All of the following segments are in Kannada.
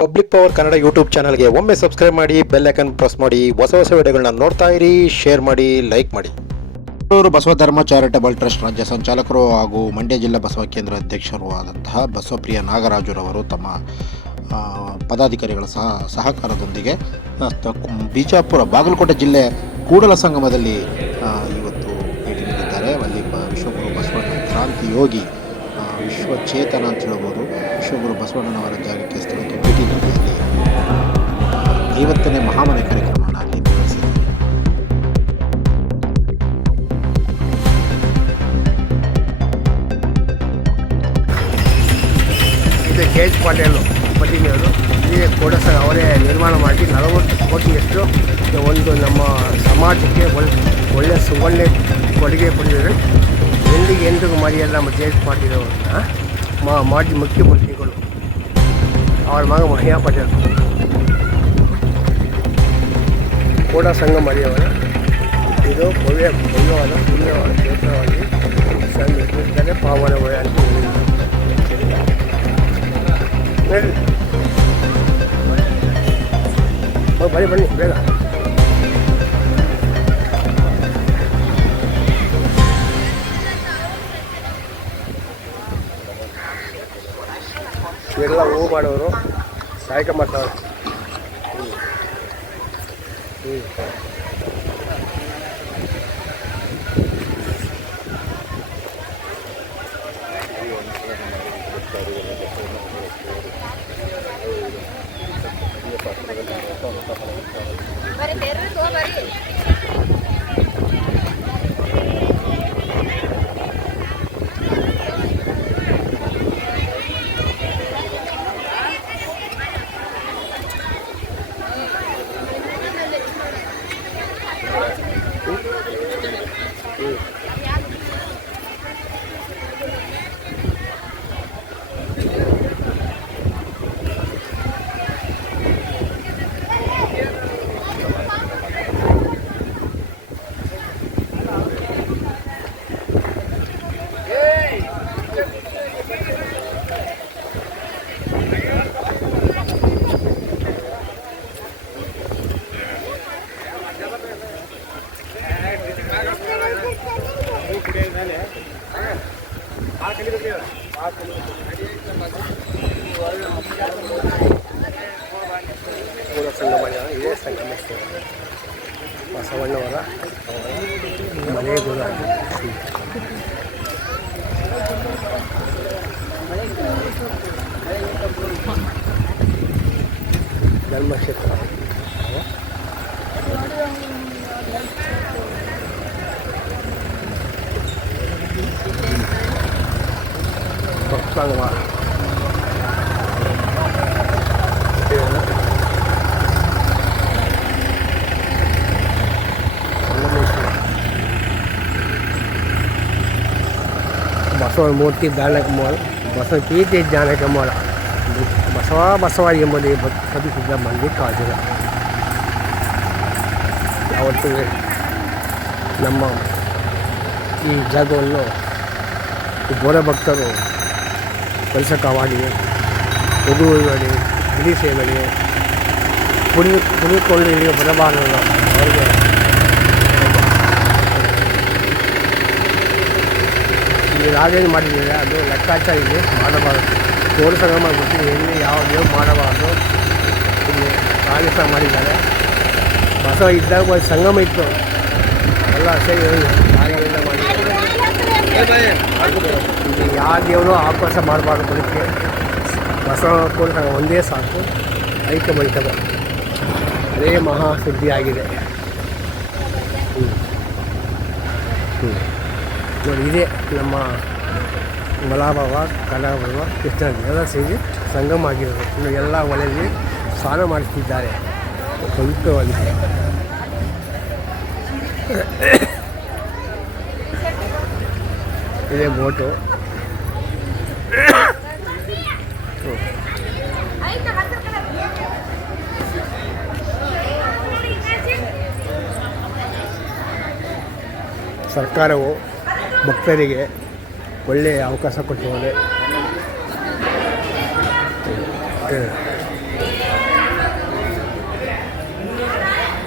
ಪಬ್ಲಿಕ್ ಪವರ್ ಕನ್ನಡ ಯೂಟ್ಯೂಬ್ ಚಾನಲ್ಗೆ ಒಮ್ಮೆ ಸಬ್ಸ್ಕ್ರೈಬ್ ಮಾಡಿ ಬೆಲ್ ಐಕನ್ ಪ್ರೆಸ್ ಮಾಡಿ, ಹೊಸ ಹೊಸ ವಿಡಿಯೋಗಳನ್ನ ನೋಡ್ತಾ ಇರಿ ಶೇರ್ ಮಾಡಿ ಲೈಕ್ ಮಾಡಿ. ಬೆಂಗಳೂರು ಬಸವ ಧರ್ಮ ಚಾರಿಟಬಲ್ ಟ್ರಸ್ಟ್ ರಾಜ್ಯ ಸಂಚಾಲಕರು ಹಾಗೂ ಮಂಡ್ಯ ಜಿಲ್ಲಾ ಬಸವ ಕೇಂದ್ರ ಅಧ್ಯಕ್ಷರು ಆದಂತಹ ಬಸವಪ್ರಿಯ ನಾಗರಾಜುರವರು ತಮ್ಮ ಪದಾಧಿಕಾರಿಗಳ ಸಹ, ಸಹಕಾರದೊಂದಿಗೆ ಬಿಜಾಪುರ ಬಾಗಲಕೋಟೆ ಜಿಲ್ಲೆ ಕೂಡಲ ಸಂಗಮದಲ್ಲಿ ಇವತ್ತು ಭೇಟಿ ನೀಡಿದ್ದಾರೆ ಅಲ್ಲಿ ವಿಶ್ವಗುರು ಬಸವಣ್ಣ ಕ್ರಾಂತಿ ಯೋಗಿ ವಿಶ್ವಚೇತನ ಅಂತ ಹೇಳ್ಬೋದು ವಿಶ್ವಗುರು ಬಸವಣ್ಣನವರ ಜಾಗಕ್ಕೆ ಅಲ್ಲಿ ಐವತ್ತನೇ ಮಹಾಮನೆ ಕಾರ್ಯಕ್ರಮವನ್ನು ಅಲ್ಲಿ ನಿರ್ವಹಿಸಿದ್ದಾರೆ ಇದು ಕೆ ಎಚ್ ಪಾಟೀಲು ಪಟ್ಟಿನಿಯವರು ಈ ಕೂಡ ಸಹ ಅವರೇ ನಿರ್ಮಾಣ ಮಾಡಿ ನಲವತ್ತು ಕೋಟಿಯಷ್ಟು ಒಂದು ನಮ್ಮ ಸಮಾಜಕ್ಕೆ ಒಳ್ಳೆ ಸುವರ್ಣ ಕೊಡುಗೆ ಕೊಟ್ಟಿದ್ದಾರೆ. ಎಂದಿಗೆ ಎಂದಿಗೂ ಮರೆಯಲ್ಲ ನಮ್ಮ ಕೆ ಎಚ್ ಪಾಟೀಲವ್ರನ್ನ ಮಾ, ಮಾಜಿ ಮುಖ್ಯಮಂತ್ರಿಗಳು. ಅವರ ಮಗ ಮಹಿಯಾ ಪಟೇಲ್. ಕೂಡ ಸಂಘ ಮರೆಯವರ ಇದು ಭವ್ಯ, ಭವ್ಯವಾದ, ಪುಣ್ಯವಾದ ಕ್ಷೇತ್ರವಾಗಿ ಸಂಘ ಪಾವನವೇ ಅಂತ ಬನ್ನಿ ಬನ್ನಿ, ಬೇಗ. ಎಲ್ಲ ಹೂ ಮಾಡೋರು ಸಹಾಯಕ ಮಾಡ್ತಾವ್ರೆ మరి తెరుగు మరి ಇದೇ ಸಂಗಮೇಶ್ವರ ಬಸವಣ್ಣವರ ಮನೆ ಗುರು ಧರ್ಮಕ್ಷೇತ್ರ ಭಕ್ತಾಂಗಮ ಬಸವ ಮೂರ್ತಿ ದಾನಕ ಮೂಲ ಬಸವ ಕೀರ್ತಿ ಜ್ಞಾನಕ ಮೂಲ ಬಸವ ಬಸವ ಎಂಬುದೇ ಬದುಕಿದ್ದ ಮಲ್ಲಿಕಾರ್ಜುನ ಯಾವತ್ತೂ ನಮ್ಮ ಈ ಜಾಗವನ್ನು ಈ ಬೋರ ಭಕ್ತರು ಕೆಲಸಕ್ಕವಾಗಿ ಮದುವೆಗಳಿಗೆ ಬಿಡಿ ಸೇವೆಗಳಿಗೆ ಕುಡಿ ಕುಡಿದುಕೊಂಡು ಇಲ್ಲಿಗೆ ಬರಬಾರದು ಅವರಿಗೆ ಇಲ್ಲಿ ನಾವೇನು ಮಾಡಿದ್ದೀವಿ, ಅದು ಲೆಕ್ಕಾಚಾರ ಇಲ್ಲಿ ಮಾಡಬಾರದು. ತೋರಿಸಂಗ ಸಂಗಮ ಬಿಟ್ಟು ಎಲ್ಲಿ ಯಾವ ದೇವ್ ಮಾಡಬಾರ್ದು, ಇಲ್ಲಿ ಕಾಣಿಸ ಮಾಡಿದ್ದಾರೆ. ಬಸವ ಇದ್ದಾಗ ಒಂದು ಸಂಗಮ ಇತ್ತು. ಎಲ್ಲ ಸೇರಿ ಮಾಡಿದ್ದಾರೆ. ಇಲ್ಲಿ ಯಾವ ದೇವರು ಆಕ್ರೋಶ ಮಾಡಬಾರ್ದು ಬದುಕಿಗೆ ಬಸವ ಕೂಡ ಸಂಘ ಒಂದೇ ಸಾಕು. ಐಕ್ಯ ಬಳಿತದ ಅದೇ ಮಹಾ ಸುದ್ದಿ ನೋಡಿ ಇದೇ. ನಮ್ಮ ಮಲಾಭಾವ ಕಲಾಭಾವ ಕೃಷ್ಣ ಎಲ್ಲ ಸೇರಿ ಸಂಗಮ ಆಗಿರೋದು. ಇನ್ನು ಎಲ್ಲ ಒಲೆಯಲ್ಲಿ ಸ್ನಾನ ಮಾಡಿಸ್ತಿದ್ದಾರೆ. ಪವಿತ್ರವಾಗಿದೆ. ಇದೇ ಬೋಟು. ಸರ್ಕಾರವು ಭಕ್ತರಿಗೆ ಒಳ್ಳೆಯ ಅವಕಾಶ ಕೊಟ್ಟಿದ್ದಾರೆ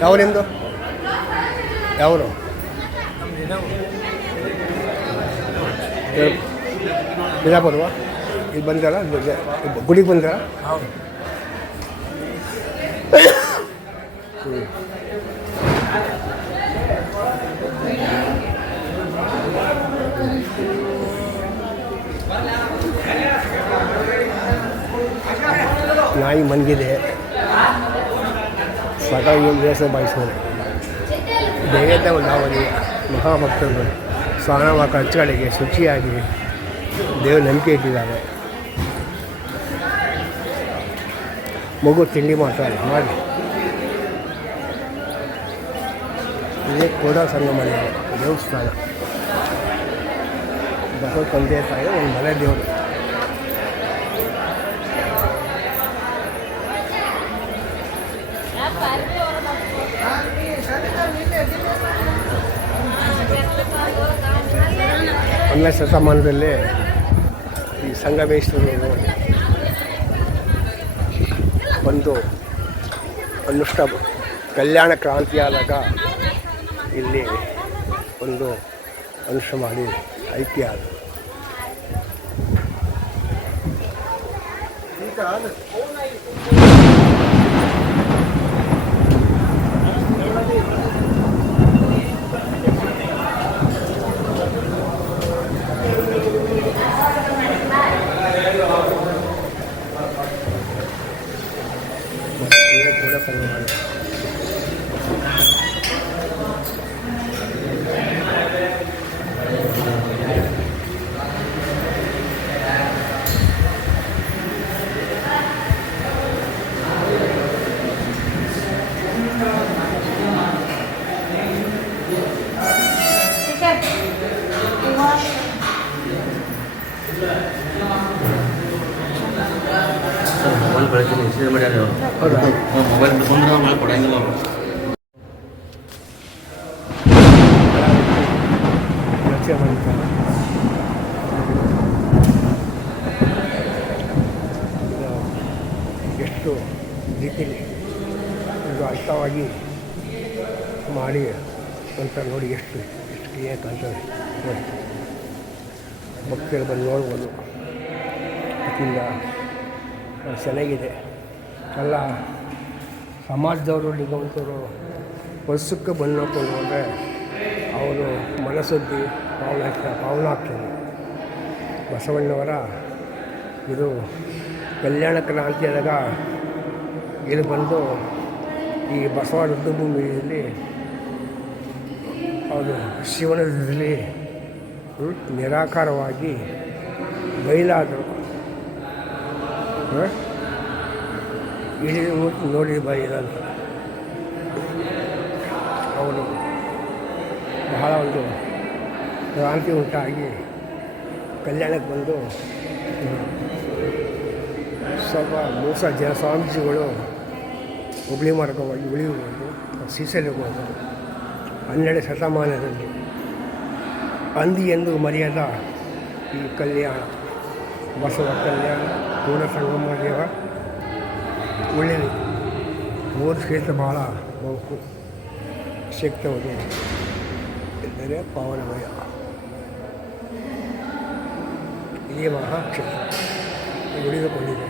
ಯಾವ ನಿಮ್ಮದು ಯಾವರು? ಬಿಜಾಪುರವಾ? ಇಲ್ಲಿ ಬಂದಿರಲ್ಲ ಗುಡಿಗೆ ಬಂದಿರಲ್ಲ ನಾಯಿ ಮನ್ಗಿದೆ ಸದಾ ಏನು ದೇಶ ಬಯಸೋದು ಬೇಗ ನಾವಲ್ಲಿ ಮಹಾಭಕ್ತರು ಸ್ನಾನ ಖರ್ಚುಗಳಿಗೆ ಶುಚಿಯಾಗಿ ದೇವ್ರ ನಂಬಿಕೆ ಇಟ್ಟಿದ್ದಾರೆ. ಮಗು ತಿಂಡಿ ಮಾಡ್ತಾರೆ ಮಾಡಿ. ಇದೇ ಕೂಡ ಸಂಗಮ ದೇವಸ್ಥಾನ. ಬಸವ ತಂದೆ ತಾಯಿ, ಒಂದು ಮನೆ ದೇವರು ಹನ್ನೆರಡು ಶತಮಾನದಲ್ಲಿ ಈ ಸಂಗಮೇಶ್ವರರು ಬಂದು ಅನುಷ್ಠ ಕಲ್ಯಾಣ ಕ್ರಾಂತಿಯಾದಾಗ ಇಲ್ಲಿ ಒಂದು ಅನುಷ್ಠ ಮಾಡಿ ಐಕ್ಯ ಆದ ಇದೇ ಮೊಬೈಲ್ ಎಷ್ಟು ರೀತಿಲಿ ಇದು ಅರ್ಥವಾಗಿ ಮಾಡಿ ಅಂತ ನೋಡಿ ಎಷ್ಟು ಎಷ್ಟು ಕ್ಲಿಯರ್ ಕಾಣ್ತದೆ ನೋಡಿ ಭಕ್ತರು ಬಂದು ನೋಡ್ಬೋದು ಅದರಿಂದ ಚೆನ್ನಾಗಿದೆ ಎಲ್ಲ ಸಮಾಜದವರು ನಿಗಮತರು ವರ್ಷಕ್ಕೆ ಬಂದು ನೋಡ್ಕೊಂಡು ಹೋದರೆ ಅವರು ಮನಸ್ಸುದ್ದಿ ಪಾವನ ಪಾವನ ಆಗ್ತದೆ ಬಸವಣ್ಣವರ ಇದು ಕಲ್ಯಾಣ ಕ್ರಾಂತಿಯಾದಾಗ ಇಲ್ಲಿ ಬಂದು ಈ ಬಸವ ರುದ್ರಭೂಮಿಯಲ್ಲಿ ಅವರು ಶಿವನದಲ್ಲಿ ನಿರಾಕಾರವಾಗಿ ಬಯಲಾದರು. ಇಳಿದು ನೋಡಿ ಬಯಲಂತ ಅವನು ಬಹಳ ಒಂದು ಕ್ರಾಂತಿ ಉಂಟಾಗಿ ಕಲ್ಯಾಣಕ್ಕೆ ಬಂದು ಸ್ವಲ್ಪ ಮೋಸ ಜನ ಸ್ವಾಮೀಜಿಗಳು ಹುಬ್ಳಿ ಮಾರ್ಗವಾಗಿ ಉಳಿಯುವುದು ಶ್ರೀಶೈಲಕ್ಕೆ ಹನ್ನೆರಡು ಶತಮಾನದಲ್ಲಿ ಅಂದಿ ಎಂದು ಮರೆಯದ ಈ ಕಲ್ಯಾಣ, ಬಸವ ಕಲ್ಯಾಣ, ಪೂರ್ಣ ಸಂಗಮ ದೇವ. ಒಳ್ಳೆಯದು ಮೂರು ಕ್ಷೇತ್ರ ಭಾಳ ಬಹು ಶಕ್ತವುದು ಎಂದರೆ ಪಾವನಮಯ ಇದೇ ಮಹಾಕ್ಷೇತ್ರ ಉಳಿದುಕೊಂಡಿದೆ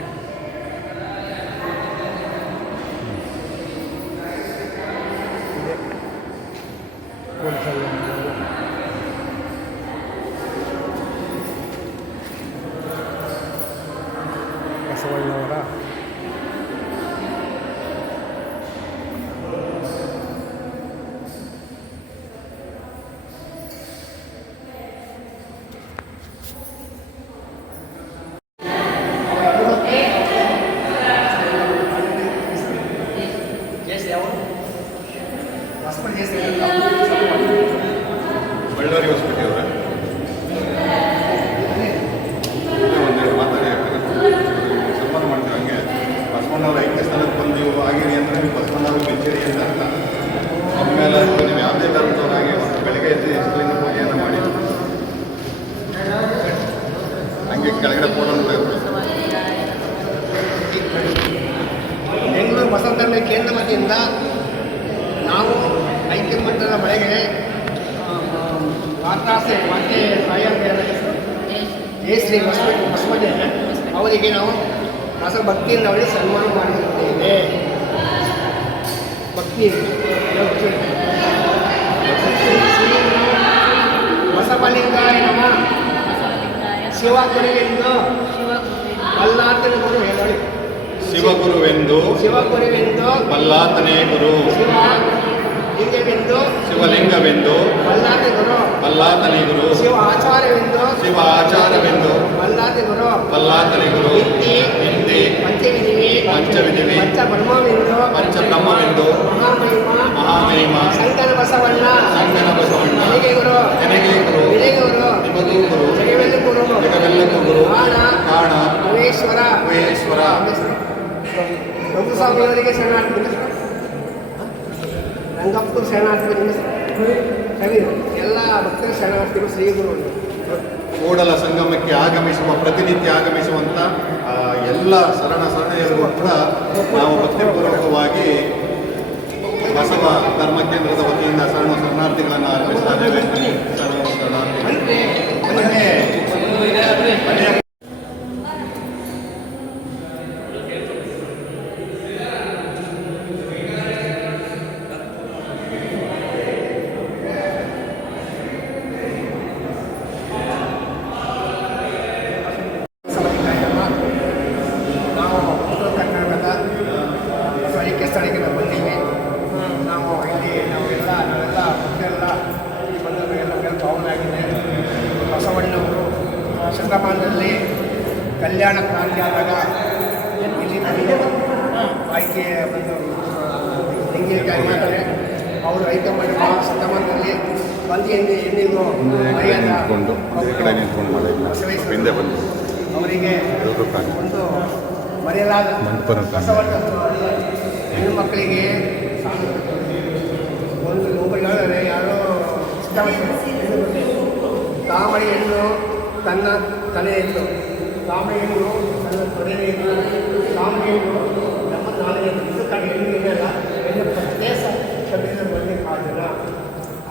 ಬೆಂಗಳೂರು ಐಕ್ಯ ಮಟ್ಟದ ಮಳೆಗೆ ವಾತಾಸೆ ವಾಕ್ಯ ಸಾಯ ಜಯ ಶ್ರೀ ಬಸವ ಬಸವಣ್ಣ ಅವರಿಗೆ ನಾವು ರಸ ಭಕ್ತಿಯಿಂದ ಅವರಿಗೆ ಸನ್ಮಾನ ಮಾಡಿರುತ್ತೇವೆ ಭಕ್ತಿ. ಬಸವಲಿಂಗಾಯ ನಮ. ಶಿವ ಗುರುವೆಂದು ಅಲ್ಲಾತನ ಗುರು ಹೇಳಿ ಶಿವಗುರುವೆಂದು ಶಿವಗುರುವೆಂದು ಬಲ್ಲಾತನೇ ಗುರು. ಶಿವ ಲಿಂಗವೆಂದು ಶಿವಲಿಂಗವೆಂದು ಅಲ್ಲಾತ ಗುರು. ಬಲ್ಲಾತನೇ ಗುರು. ಶಿವ ಆಚಾರ್ಯವೆಂದು ಶಿವ ಆಚಾರವೆಂದು ಅಲ್ಲಾತ ಗುರು. ಬಲ್ಲಾತನೇ ಗುರು. ಹಿಂದಿ ಹಿಂದಿ ಪಂಚವಿಧಿವಿ. ಪಂಚವಿಧಿವಿ. ಪಂಚಬ್ರಹ್ಮವೆಂದು ಪಂಚಬ್ರಹ್ಮವೆಂದು ಮಹಾಮಹಿಮ. ಮಹಾಮಹಿಮ. ಶಂಕರ ಬಸವಣ್ಣ ಶಂಕರ ಬಸವಣ್ಣ ನನಗೆ ಗುರು ನನಗೆ ಗುರು ನಿನಗೆ ಗುರು ನಿಮಗೂ ಗುರು ಜಗವೆಲ್ಲ ಗುರು ಜಗವೆಲ್ಲ ಗುರು ಕಾಣ. ಕಾಣ. ಮಹೇಶ್ವರ ಮಹೇಶ್ವರ ಪ್ರಭು ಸ್ವಾಮಿಯವರಿಗೆ ಶರಣಾರ್ಥಿ ರಂಗಪ್ಪ ಶರಣಾರ್ಥಿ ಸರಿ? ಎಲ್ಲ ಭಕ್ತರ ಶರಣಾರ್ಥಿಗಳು ಶ್ರೀ ಗುರು. ಕೂಡಲ ಸಂಗಮಕ್ಕೆ ಆಗಮಿಸುವ, ಪ್ರತಿನಿತ್ಯ ಆಗಮಿಸುವಂಥ ಎಲ್ಲ ಶರಣ ಶರಣೆಯರಿಗೂ ಕೂಡ ನಾವು ಭಕ್ತಿಪೂರ್ವಕವಾಗಿ ಬಸವ ಧರ್ಮ ಕೇಂದ್ರದ ವತಿಯಿಂದ ಶರಣ ಶರಣಾರ್ಥಿಗಳನ್ನು ಅರ್ಪಿಸ್ತಾ ಇದ್ದೇವೆ. ಶರಣ ಶರಣಾರ್ಥಿಗಳು ಮನೆ ಮನೆಯ ನಾವು ಉತ್ತರ ಕರ್ನಾಟಕದ ಸ್ಥಳಕ್ಕೆ ಸ್ಥಳಕ್ಕೆ ನಾವು ಬಂದೀವಿ ನಾವು ಇಲ್ಲಿ ನಾವೆಲ್ಲ ನಾವೆಲ್ಲ ಭಕ್ತರೆಲ್ಲ ಇಲ್ಲಿ ಬಂದವರು ಎಲ್ಲ ಮೇಲೆ ಭಾವನಾಗಿದೆ ಬಸವಣ್ಣವರು ಆ, ಶತಮಾನದಲ್ಲಿ ಕಲ್ಯಾಣ ಕ್ರಾಂತಿ ಆದಾಗ ಇಲ್ಲಿ ನಮಗೆ ಆಯ್ಕೆ ಬಂದು ತೆಂಗಿನಕಾಯಿ ಮಾಡ್ತಾರೆ ಅವರು ಹೈಕಮಾಂಡ್ ಆ ಶತಮಾನದಲ್ಲಿ ಬಂದು ಎಣ್ಣೆ ಎಂದಿಗೂ ಮರ್ಯಾದ ನಿಂತ್ಕೊಂಡು ಈ ಕಡೆ ನಿಂತ್ಕೊಂಡು ಮಾಡಿ ಬಸವೇಶ್ವರ ಹಿಂದೆ ಬಂದು ಅವರಿಗೆ ಒಂದು ಮರೆಯಲಾದ ಹೆಣ್ಣು ಮಕ್ಕಳಿಗೆ ಒಂದು ಮೊಬೈಲ್ ಯಾರೋ ತಾಮರೆ ಹೆಣ್ಣು ತನ್ನ ತಲೆಯಿತ್ತು ತಾಮಡಿ ಹೆಣ್ಣು ತನ್ನ ಇತ್ತು ತಾಮಡಿ ಹೆಣ್ಣು ನಮ್ಮ ನಾಳೆ ಇದು ಕಡೆ ಹೆಣ್ಣು ಇದೆಯಲ್ಲ ಹೆಣ್ಣು ಪ್ರತ್ಯೇಕ ಕಲಿಸಲು ಬಗ್ಗೆ ಕಾರಣ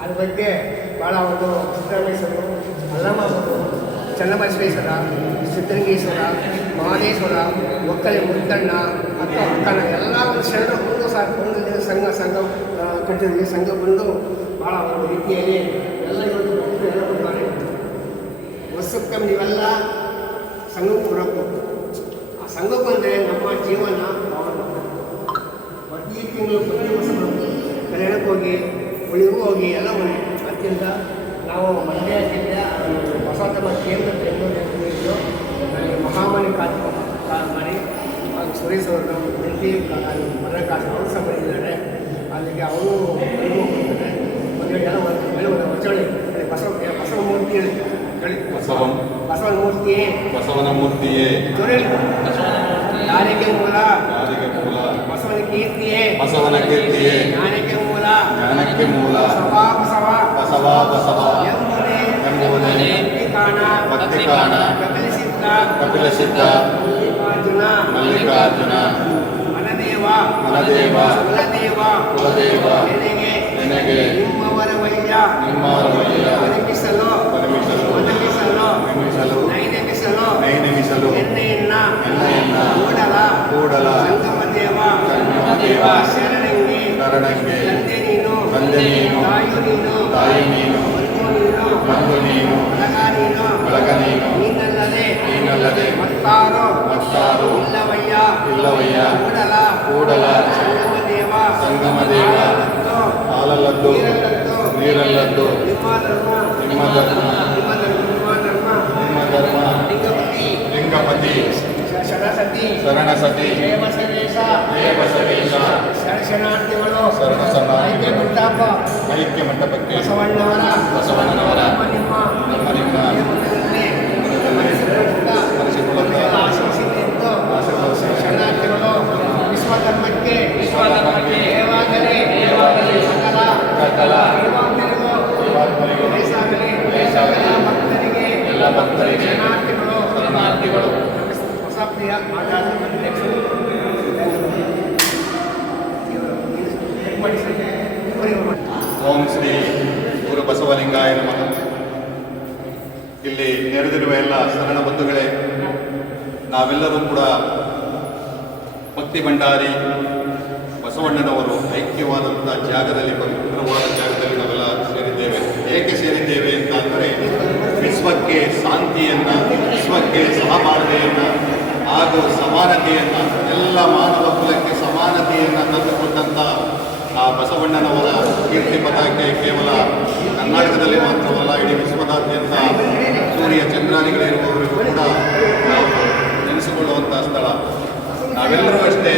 ಅದ್ರ ಬಗ್ಗೆ ಭಾಳ ಒಂದು ಸಿದ್ದರಾಮಯ್ಯ ಅವರು ಅಲ್ಲಮ್ಮ ಅವರು. ಚನ್ನಬಸವೇಶ್ವರ, ಸಿದ್ಧಲಿಂಗೇಶ್ವರ, ಮಹದೇಶ್ವರ, ಒಕ್ಕಲೆ ಮುದ್ದಣ್ಣ ಅಕ್ಕ ಅಕ್ಕನ ಎಲ್ಲ ಒಂದು ಶರಣರು ಒಂದು ಸಹ ಸಂಘ ಸಂಘ ಕಟ್ಟಿದ್ವಿ ಸಂಘ ಬಂದು ಭಾಳ ಒಂದು ರೀತಿಯಲ್ಲಿ ಎಲ್ಲ ಇವತ್ತು ಭಕ್ತರು ಎಲ್ಲ ಬರ್ತಾರೆ ವರ್ಷಕ್ಕೆ ನೀವೆಲ್ಲ ಸಂಘಕ್ಕೆ ಬರಬೇಕು. ಆ ಸಂಘಕ್ಕೆ ಬಂದರೆ ನಮ್ಮ ಜೀವನ ಪ್ರತಿ ತಿಂಗಳು ಪ್ರತಿ ವರ್ಷ ಕಲ್ಯಾಣಕ್ಕೆ ಹೋಗಿ ಉಳಿಗೂ ಹೋಗಿ ಎಲ್ಲ ಹೋಗಿ ಅದಕ್ಕಿಂತ ನಾವು ಮಂಡ್ಯ ಜಿಲ್ಲೆ ಬಸವತಮ್ಮ ಕೇಂದ್ರ ಬೆಂಗಳೂರು ನನಗೆ ಮಹಾಮನಿ ಕಾಲ ಮಾಡಿ ಅದು ಸುರೇಶ್ ಅವರು ನಮ್ಮ ಹೆಂಡತಿ ಮರ ಕಾಸು ಅವರು ಸಹ ಬಂದಿದ್ದಾರೆ. ಅಲ್ಲಿಗೆ ಅವರು ಹೋಗ್ತಾರೆ ಒಂದು ಜನ ಹೇಳುವ ವಚಳಿ ಬಸವ ಬಸವ ಮೂರ್ತಿ ಹೇಳಿ ಹೇಳಿ. ಬಸವಂ. ಬಸವನ ಮೂರ್ತಿ ಬಸವನ ಮೂರ್ತಿಯೇ ಜೋರೇಳಿ ಯಾರಿಗೆ ಮೂಲ ಯಾರಿಗೆ ಮೂಲ ಬಸವನ ಕೀರ್ತಿಯೇ. ಬಸವನ ಕೀರ್ತಿಯೇ. ಜ್ಞಾನಕ್ಕೆ ಮೂಲ ಜ್ಞಾನಕ್ಕೆ ಮೂಲ ಬಸವ ಬಸವ ಬಸವ ಬಸವ ಎಂಬುದೇ ಎಂಬುದೇ ಭಕ್ತಿ ಕಾಣ ಭಕ್ತಿ ಕಾಣ ಕಪಿಲ ಸಿದ್ಧ ಕಪಿಲ ಸಿದ್ಧ ಮಲ್ಲಿಕಾರ್ಜುನ ಮಲ್ಲಿಕಾರ್ಜುನ ಮನದೇವ ಮನದೇವ ಕುಲದೇವ ಕುಲದೇವ ನಿನಗೆ ನಿನಗೆ ನಿಮ್ಮವರ ವೈದ್ಯ ನಿಮ್ಮ ವೈಯ ಒದಗಿಸಲು ಒದಗಿಸಲು ಒದಗಿಸಲು ನಿರ್ಮಿಸಲು ನೈನಗಿಸಲು ನೈನಮಿಸಲು ಎಣ್ಣೆಯನ್ನ ಎಣ್ಣೆಯನ್ನ ಶರಣಸತಿ ದೇವಸದೇಶ ದೇವಸವೇಶ ಶರಣಾರ್ಥಿಗಳು ಶರಣ ಶರಣಾರ್ಥಿಗಳು. ಮಂಟಪಕ್ಕೆ ಬಸವಣ್ಣವರ ಬಸವಣ್ಣನವರ ನಮ್ಮ ನಿಮ್ಮ ನಮ್ಮ ಎಂದು ಆಶೀರ್ವದಿಸಿ. ಶರಣಾರ್ಥಿಗಳು ವಿಶ್ವಧರ್ಮಕ್ಕೆ ವಿಶ್ವಧರ್ಮಕ್ಕೆ ದೇವಾಗಲಿ ದೇವಾಗಲಿ ಸಕಲ ಸಕಲ ದೇವಾತ್ಮರಿಗೂ ವಯಸ್ಸಾಗಲಿ. ಎಲ್ಲ ಭಕ್ತರಿಗೆ ಎಲ್ಲ ಭಕ್ತರಿಗೆ ಶರಣಾರ್ಥಿಗಳು ಶರಣಾರ್ಥಿಗಳು ಮಾಡಿ. ಓಂ ಓಂ ಶ್ರೀ ಗುರು ಬಸವಲಿಂಗಾಯ ನಮಃ ಇಲ್ಲಿ ನೆರೆದಿರುವ ಎಲ್ಲ ಶರಣ ಬಂಧುಗಳೇ, ನಾವೆಲ್ಲರೂ ಕೂಡ ಭಕ್ತಿ ಭಂಡಾರಿ ಬಸವಣ್ಣನವರು ಐಕ್ಯವಾದಂಥ ಜಾಗದಲ್ಲಿ ಪವಿತ್ರವಾದ ಜಾಗದಲ್ಲಿ ನಾವೆಲ್ಲ ಸೇರಿದ್ದೇವೆ ಏಕೆ ಸೇರಿದ್ದೇವೆ ಅಂತ ಅಂದರೆ, ವಿಶ್ವಕ್ಕೆ ಶಾಂತಿಯನ್ನು, ವಿಶ್ವಕ್ಕೆ ಸಹಬಾಳ್ವೆಯನ್ನು ಹಾಗೂ ಸಮಾನತೆಯನ್ನು, ಎಲ್ಲ ಮಾನವ ಕುಲಕ್ಕೆ ಸಮಾನತೆಯನ್ನು ತಂದುಕೊಟ್ಟಂಥ ಆ ಬಸವಣ್ಣನವರ ಕೀರ್ತಿ ಪತಾಕೆ ಕೇವಲ ಕರ್ನಾಟಕದಲ್ಲಿ ಮಾತ್ರವಲ್ಲ, ಇಡೀ ವಿಶ್ವದಾದ್ಯಂತ ಸೂರ್ಯ ಚಂದ್ರಾನಿಗಳಿರುವವರಿಗೂ ಕೂಡ ನಾವು ನೆನೆಸಿಕೊಳ್ಳುವಂಥ ಸ್ಥಳ. ನಾವೆಲ್ಲರೂ ಅಷ್ಟೇ,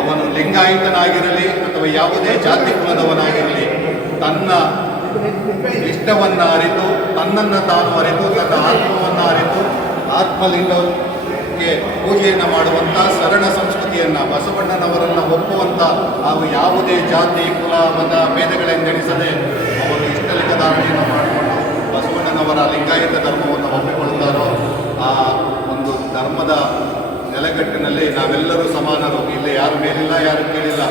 ಅವನು ಲಿಂಗಾಯತನಾಗಿರಲಿ ಅಥವಾ ಯಾವುದೇ ಜಾತಿ ಕುಲದವನಾಗಿರಲಿ, ತನ್ನ ಇಷ್ಟವನ್ನು ಅರಿತು, ತನ್ನನ್ನು ತಾನು ಅರಿತು, ತನ್ನ ಆತ್ಮವನ್ನು ಅರಿತು ಆತ್ಮಲಿಂಗಕ್ಕೆ ಪೂಜೆಯನ್ನು ಮಾಡುವಂಥ ಸರಳ ಸಂಸ್ಕೃತಿಯನ್ನು ಬಸವಣ್ಣನವರನ್ನು ಒಪ್ಪುವಂಥ ಹಾಗೂ ಯಾವುದೇ ಜಾತಿ, ಕುಲ, ಮತ ಭೇದಗಳೆಂದೆಣಿಸದೆ ಅವರು ಇಷ್ಟಲಿಂಗ ಧಾರಣೆಯನ್ನು ಮಾಡಿಕೊಂಡು ಬಸವಣ್ಣನವರ ಲಿಂಗಾಯತ ಧರ್ಮವನ್ನು ಒಪ್ಪಿಕೊಳ್ಳುತ್ತಾರೋ, ಆ ಒಂದು ಧರ್ಮದ ನೆಲೆಗಟ್ಟಿನಲ್ಲಿ ನಾವೆಲ್ಲರೂ ಸಮಾನರು. ಇಲ್ಲಿ ಯಾರು ಮೇಲಿಲ್ಲ, ಯಾರು ಕೇಳಿಲ್ಲ,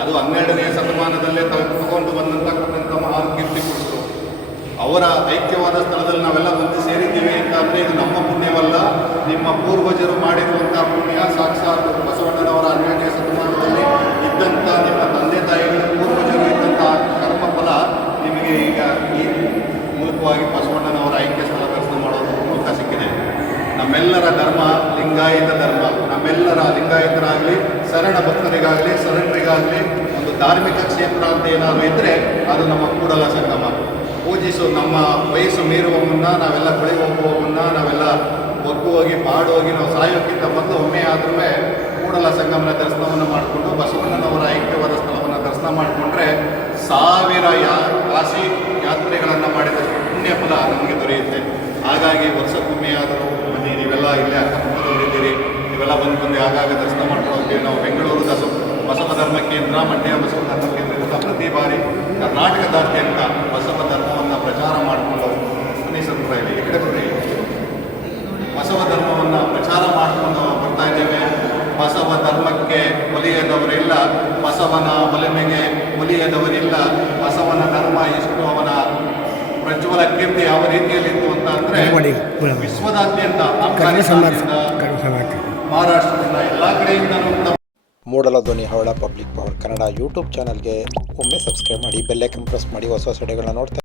ಅದು ಹನ್ನೆರಡನೇ ಶತಮಾನದಲ್ಲೇ ತಗೊಂಡು ಬಂದಂತಕ್ಕಂಥ ಮಹಾನ್ ಕೀರ್ತಿ ಅವರ ಐಕ್ಯವಾದ ಸ್ಥಳದಲ್ಲಿ ನಾವೆಲ್ಲ ಬಂದು ಸೇರಿದ್ದೇವೆ ಅಂತ ಅಂದರೆ ಇದು ನಮ್ಮ ಪುಣ್ಯವಲ್ಲ. ನಿಮ್ಮ ಪೂರ್ವಜರು ಮಾಡಿರುವಂಥ ಪುಣ್ಯ, ಸಾಕ್ಷಾತ್ ಬಸವಣ್ಣನವರ ಅನ್ಯೋನ್ಯ ಸನ್ಮಾನದಲ್ಲಿ ಇದ್ದಂಥ ನಿಮ್ಮ ತಂದೆ ತಾಯಿಗಳ, ಪೂರ್ವಜರು ಇದ್ದಂಥ ಕರ್ಮಫಲ ನಿಮಗೆ ಈಗ ಈ ಮೂಲಕವಾಗಿ ಬಸವಣ್ಣನವರ ಐಕ್ಯ ಸ್ಥಳ ದರ್ಶನ ಮಾಡೋದು ಮೂಲಕ ಸಿಕ್ಕಿದೆ. ನಮ್ಮೆಲ್ಲರ ಧರ್ಮ ಲಿಂಗಾಯತ ಧರ್ಮ, ನಮ್ಮೆಲ್ಲರ ಲಿಂಗಾಯತರಾಗಲಿ, ಶರಣ ಭಕ್ತರಿಗಾಗಲಿ, ಶರಣರಿಗಾಗಲಿ ಒಂದು ಧಾರ್ಮಿಕ ಕ್ಷೇತ್ರ ಅಂತ ಏನಾದರೂ ಇದ್ದರೆ ಅದು ನಮ್ಮ ಕೂಡಲ ಸಂಗಮ. ಪೂಜಿಸು ನಮ್ಮ ವಯಸ್ಸು ಮೀರುವ ಮುನ್ನ ನಾವೆಲ್ಲ ಕೊಳಿ ಹೋಗುವ ಮುನ್ನ ನಾವೆಲ್ಲ ಒಗ್ಗು ಹೋಗಿ ಪಾಡು ಹೋಗಿ ನಾವು ಸಾಯೋಕ್ಕಿಂತ ಮೊದಲು ಒಮ್ಮೆ ಆದ್ರೂ ಕೂಡಲ ಸಂಗಮನ ದರ್ಶನವನ್ನು ಮಾಡಿಕೊಂಡು ಬಸವಣ್ಣನವರ ಐಕ್ಯವಾದ ಸ್ಥಳವನ್ನು ದರ್ಶನ ಮಾಡಿಕೊಂಡ್ರೆ ಸಾವಿರ ಯಾ ಕಾಶಿ ಯಾತ್ರೆಗಳನ್ನು ಮಾಡಿದಷ್ಟು ಪುಣ್ಯ ಫಲ ನಮಗೆ ದೊರೆಯುತ್ತೆ. ಹಾಗಾಗಿ ವರ್ಷಕ್ಕೊಮ್ಮೆ ಆದರೂ ಬನ್ನಿ, ನೀವೆಲ್ಲ ಇಲ್ಲೇ ಅಕ್ಕಪಕ್ಕದವರಿದ್ದೀರಿ ನೀವೆಲ್ಲ ಬಂದು ಬಂದು ಆಗಾಗ ದರ್ಶನ ಮಾಡ್ಕೊಂಡು ಹೋಗ್ತೀವಿ ನಾವು ಬೆಂಗಳೂರು ಬಸವ ಧರ್ಮ ಕೇಂದ್ರ, ಮಂಡ್ಯ ಬಸವ ಧರ್ಮ ಕೇಂದ್ರದಿಂದ ಪ್ರತಿ ಬಾರಿ ಕರ್ನಾಟಕದಾದ್ಯಂತ ಬಸವ ಧರ್ಮವನ್ನು ಪ್ರಚಾರ ಮಾಡಿಕೊಂಡು ಬನ್ನಿ ಸ್ವಲ್ಪ ಇಲ್ಲಿ ಈ ಕಡೆ ಬರ್ರಿ ಬಸವ ಧರ್ಮವನ್ನು ಪ್ರಚಾರ ಮಾಡಿಕೊಂಡು ಬರ್ತಾ ಇದ್ದೇವೆ ಬಸವ ಧರ್ಮಕ್ಕೆ ಒಲಿಯದವರಿಲ್ಲ ಬಸವನ ಒಲಿಮೆಗೆ ಒಲಿಯದವರಿಲ್ಲ. ಬಸವನ ಧರ್ಮ ಎಷ್ಟು ಅವನ ಪ್ರಜ್ವಲ ಕೀರ್ತಿ ಯಾವ ರೀತಿಯಲ್ಲಿತ್ತು ಅಂತ ಅಂದ್ರೆ. ವಿಶ್ವದಾದ್ಯಂತ ಮಹಾರಾಷ್ಟ್ರದಿಂದ ಎಲ್ಲ ಕಡೆಯಿಂದಲೂ ಮೂಡಲ ಧ್ವನಿ ಹವಳ ಪಬ್ಲಿಕ್ ಪವರ್ ಕನ್ನಡ ಯೂಟ್ಯೂಬ್ ಚಾನಲ್ಗೆ ಒಮ್ಮೆ ಸಬ್ಸ್ಕ್ರೈಬ್ ಮಾಡಿ ಬೆಲ್ಲೈಕನ್ ಪ್ರೆಸ್ ಮಾಡಿ ಹೊಸ ಹೊಸ ವಿಡಿಯೋಗಳನ್ನ ನೋಡ್ತಾ